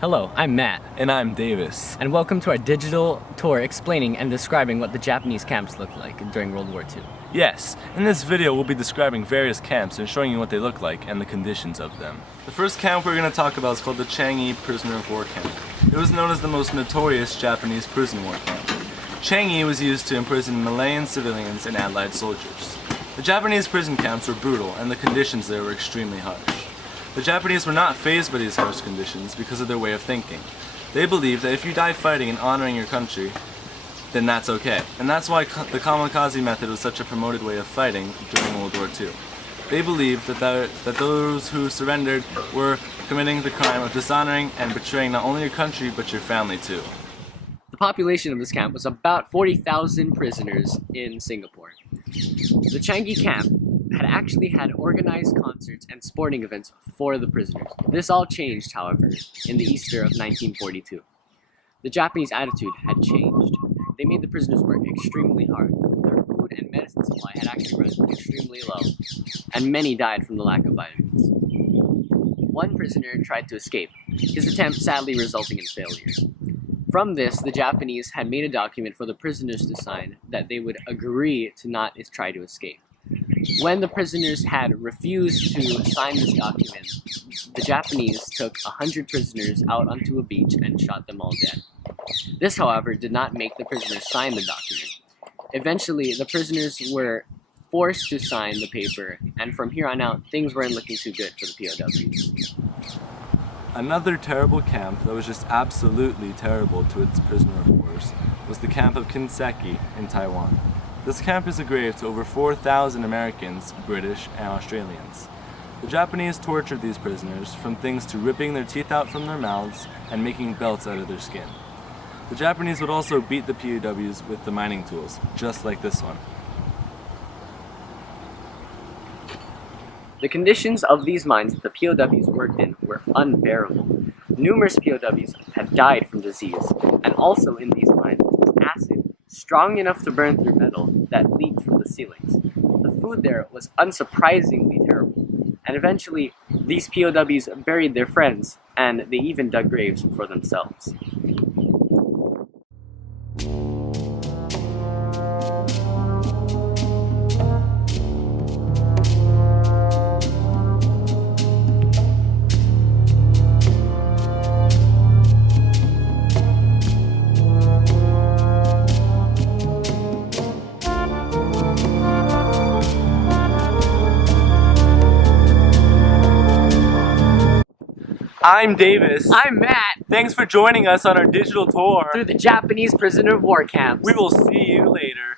Hello, I'm Matt. And I'm Davis. And welcome to our digital tour explaining and describing what the Japanese camps looked like during World War II. Yes, in this video we'll be describing various camps and showing you what they look like and the conditions of them. The first camp we're going to talk about is called the Changi Prisoner of War Camp. It was known as the most notorious Japanese prison war camp. Changi was used to imprison Malayan civilians and Allied soldiers. The Japanese prison camps were brutal and the conditions there were extremely harsh. The Japanese were not fazed by these harsh conditions because of their way of thinking. They believed that if you die fighting and honoring your country, then that's okay. And that's why the kamikaze method was such a promoted way of fighting during World War II. They believed that those who surrendered were committing the crime of dishonoring and betraying not only your country, but your family too. The population of this camp was about 40,000 prisoners in Singapore. The Changi camp had actually had organized concerts and sporting events for the prisoners. This all changed, however, in the Easter of 1942. The Japanese attitude had changed. They made the prisoners work extremely hard. Their food and medicine supply had actually run extremely low, and many died from the lack of vitamins. One prisoner tried to escape, his attempt sadly resulting in failure. From this, the Japanese had made a document for the prisoners to sign that they would agree to not try to escape. When the prisoners had refused to sign this document, the Japanese took 100 prisoners out onto a beach and shot them all dead. This, however, did not make the prisoners sign the document. Eventually, the prisoners were forced to sign the paper, and from here on out, things weren't looking too good for the POWs. Another terrible camp that was just absolutely terrible to its prisoner of wars was the camp of Kinseki in Taiwan. This camp is a grave to over 4,000 Americans, British, and Australians. The Japanese tortured these prisoners, from things to ripping their teeth out from their mouths and making belts out of their skin. The Japanese would also beat the POWs with the mining tools, just like this one. The conditions of these mines that the POWs worked in were unbearable. Numerous POWs had died from disease, and also in these mines was acid strong enough to burn through metal that leaked from the ceilings. The food there was unsurprisingly terrible, and eventually these POWs buried their friends, and they even dug graves for themselves. I'm Davis. I'm Matt! Thanks for joining us on our digital tour Through the Japanese prisoner of war camps. We will see you later.